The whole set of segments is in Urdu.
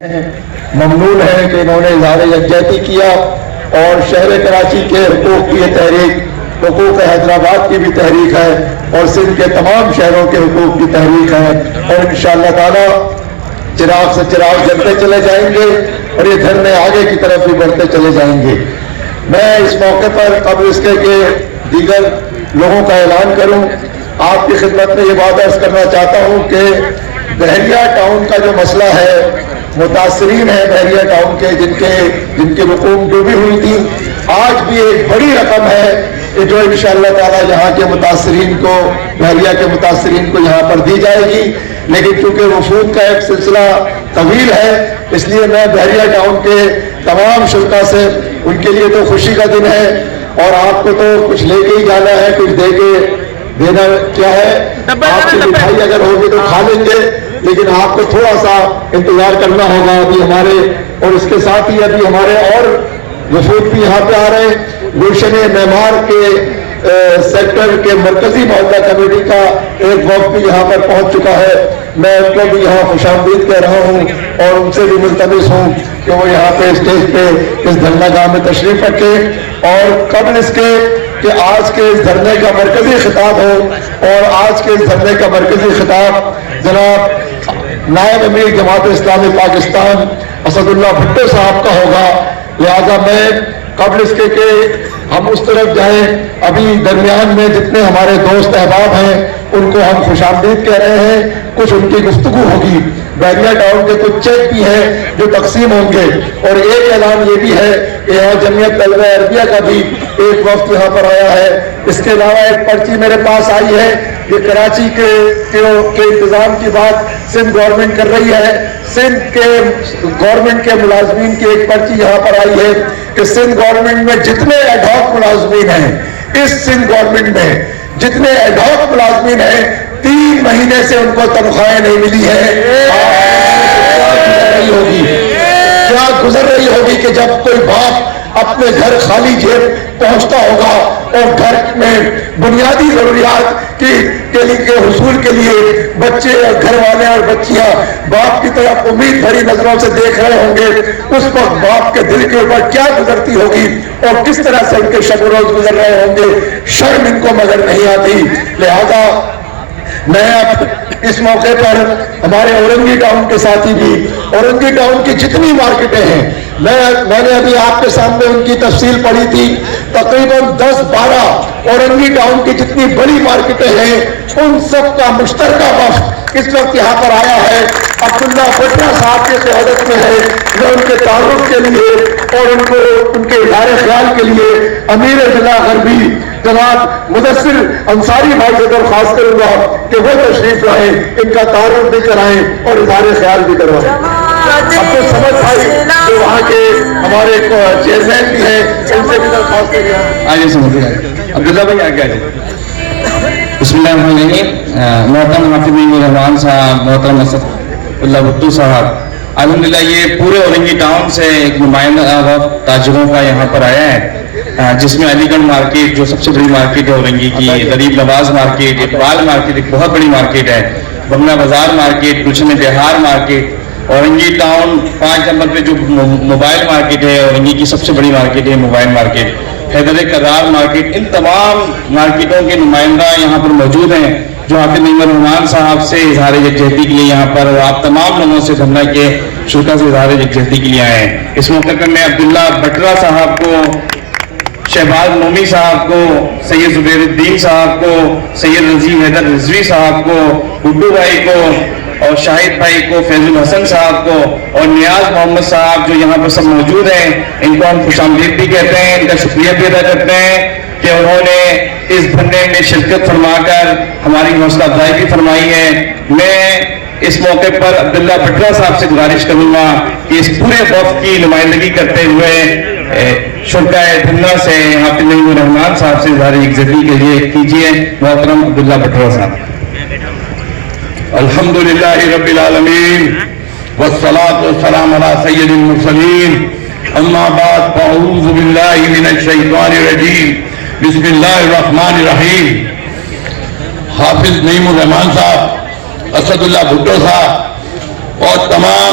ممنون ہے کہ انہوں نے اظہار یکجہتی کیا اور شہر کراچی کے حقوق کی یہ تحریک حقوق حیدرآباد کی بھی تحریک ہے اور سندھ کے تمام شہروں کے حقوق کی تحریک ہے اور انشاءاللہ تعالی چراغ سے چراغ جلتے چلے جائیں گے اور یہ دھرنے آگے کی طرف بھی بڑھتے چلے جائیں گے۔ میں اس موقع پر قبل اس کے کہ دیگر لوگوں کا اعلان کروں آپ کی خدمت میں یہ بات عرض کرنا چاہتا ہوں کہ بحریہ ٹاؤن کا جو مسئلہ ہے، متاثرین ہیں بحریہ ٹاؤن کے جن کے رقوم ڈوبی ہوئی تھی، آج بھی ایک بڑی رقم ہے جو انشاءاللہ تعالی یہاں کے متاثرین کو، بحریہ کے متاثرین کو یہاں پر دی جائے گی، لیکن چونکہ وفود کا ایک سلسلہ طویل ہے اس لیے میں بحریہ ٹاؤن کے تمام شرکا سے، ان کے لیے تو خوشی کا دن ہے اور آپ کو تو کچھ لے کے ہی جانا ہے، کچھ دے کے دینا کیا ہے، آپ کی مٹھائی اگر ہوگی تو کھا لیں گے، لیکن آپ کو تھوڑا سا انتظار کرنا ہوگا ابھی ہمارے، اور اس کے ساتھ ہی ابھی ہمارے اور وفود بھی یہاں پہ آ رہے ہیں۔ گلشن معمار کے سیکٹر کے مرکزی محلہ کمیٹی کا ایک وفد بھی یہاں پر پہنچ چکا ہے، میں ان کو بھی یہاں خوش آمدید کہہ رہا ہوں اور ان سے بھی ملتمس ہوں کہ وہ یہاں پہ اسٹیج پہ اس دھرنا گاہ میں تشریف رکھیں اور قبل اس کے کہ آج کے اس دھرنے کا مرکزی خطاب ہو، اور آج کے اس دھرنے کا مرکزی خطاب جناب نائب امیر جماعت اسلامی پاکستان اسد اللہ بھٹو صاحب کا ہوگا، لہذا میں قبل اس کے کہ ہم اس طرف جائیں، ابھی درمیان میں جتنے ہمارے دوست احباب ہیں ان کو ہم خوش آمدید کہہ رہے ہیں، کچھ ان کی گفتگو ہوگی، بحریہ ٹاؤن کے کچھ چیک بھی ہیں جو تقسیم ہوں گے، اور ایک اعلان یہ بھی ہے کہ یہاں جمعیت طلبہ عربیہ کا بھی ایک وفد یہاں پر آیا ہے۔ اس کے علاوہ ایک پرچی میرے پاس آئی ہے، یہ کراچی کے انتظام کی بات سندھ گورنمنٹ کر رہی ہے، سندھ کے گورنمنٹ کے ملازمین کی ایک پرچی یہاں پر آئی ہے کہ سندھ گورنمنٹ میں جتنے ایڈ ہاک ملازمین ہیں، اس سندھ گورنمنٹ میں جتنے ایڈ ہاک ملازمین ہیں 3 مہینے سے ان کو تنخواہیں نہیں ملی ہے۔ کیا گزر رہی ہوگی کہ جب کوئی باپ اپنے گھر خالی جیب پہنچتا ہوگا اور گھر میں بنیادی ضروریات کے حصول کے لیے بچے اور گھر والے اور بچیاں باپ کی طرف امید بھری نظروں سے دیکھ رہے ہوں گے، اس وقت باپ کے دل کے اوپر کیا گزرتی ہوگی اور کس طرح سے ان کے شب و روز گزر رہے ہوں گے، شرم ان کو مگر نہیں آتی۔ لہذا میں اب اس موقع پر ہمارے اورنگی ٹاؤن کے ساتھی بھی، اورنگی ٹاؤن کی جتنی مارکیٹیں ہیں، میں نے ابھی آپ کے سامنے ان کی تفصیل پڑھی تھی، تقریباً 10-12 اورنگی ٹاؤن کی جتنی بڑی مارکیٹیں ہیں ان سب کا مشترکہ وفد اس وقت یہاں پر آیا ہے، عبداللہ بٹرا صاحب کی قیادت میں ہے۔ میں ان کے تعارف کے لیے اور ان کے اظہار خیال کے لیے امیر ضلع غربی جناب مدثر انصاری بھائی سے درخواست کروں گا کہ وہ تشریف لائیں، ان کا تعارف بھی کرائیں اور اظہار خیال بھی کروائیں۔ عبد الصمد بھائی جو وہاں کے ہمارے چیئرمین بھی ہیں، ان سے بھی درخواست کریں۔ آئیے سمجھ آئیے عبداللہ بھائی آگے آئیے۔ بسم اللہ الرحمن الرحیم۔ محترم حافظ نعیم الرحمان صاحب، محترم اسد اللہ بھٹو صاحب، الحمدللہ یہ پورے اورنگی ٹاؤن سے ایک نمائندہ وفد تاجروں کا یہاں پر آیا ہے، جس میں علی گڑھ مارکیٹ جو سب سے بڑی مارکیٹ ہے اورنگی کی، غریب نواز مارکیٹ، اقبال مارکیٹ ایک بہت بڑی مارکیٹ ہے، بمنا بازار مارکیٹ، گلشن بہار مارکیٹ، اورنگی ٹاؤن 5 نمبر پہ جو موبائل مارکیٹ ہے اورنگی کی سب سے بڑی مارکیٹ ہے موبائل مارکیٹ، حیدر کرار مارکیٹ، ان تمام مارکیٹوں کے نمائندہ یہاں پر موجود ہیں جو حافظ نعیم الرحمان صاحب سے اظہار یکجہتی کے لیے یہاں پر، اور آپ تمام لوگوں سے دھرنا کے شرکا سے اظہار یکجہتی کے لیے آئے ہیں۔ اس موقع پر میں عبداللہ بٹرا صاحب کو، شہباز مومی صاحب کو، سید زبیر الدین صاحب کو، سید رضی حیدر رضوی صاحب کو، گڈو بھائی کو اور شاہد بھائی کو، فیض الحسن صاحب کو اور نیاز محمد صاحب جو یہاں پر سب موجود ہیں، ان کو ہم خوش آمدید بھی کہتے ہیں، ان کا شکریہ بھی ادا کرتے ہیں کہ انہوں نے اس دھرنے میں شرکت فرما کر ہماری حوصلہ افزائی بھی فرمائی ہے۔ میں اس موقع پر عبداللہ بٹرا صاحب سے گزارش کروں گا کہ اس پورے وفد کی نمائندگی کرتے ہوئے شرکائے دھرنا سے حافظ نعیم الرحمان صاحب سے اظہار یکجہتی کے لیے کیجیے۔ محترم عبداللہ بٹرا صاحب۔ الحمدللہ رب العالمین والصلاة والسلام علی سید المرسلین، اما بعد فاعوذ باللہ من الشیطان الرجیم، بسم اللہ الرحمن الرحیم۔ حافظ نعیم الرحمان صاحب، اسد اللہ بھٹو صاحب اور تمام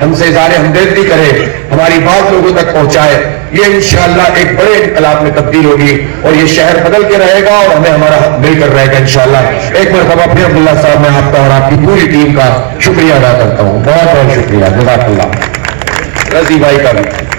ہم سے اظہار ہمدردی کرے, ہماری بات لوگوں تک پہنچائے, یہ انشاءاللہ ایک بڑے انقلاب میں تبدیل ہوگی اور یہ شہر بدل کے رہے گا اور ہمیں ہمارا حق مل کر رہے گا انشاءاللہ. ایک مرتبہ پھر عبداللہ صاحب میں آپ کا اور آپ کی پوری ٹیم کا شکریہ ادا کرتا ہوں. بہت بہت شکریہ. جزاک اللہ. رضی بھائی کا بھی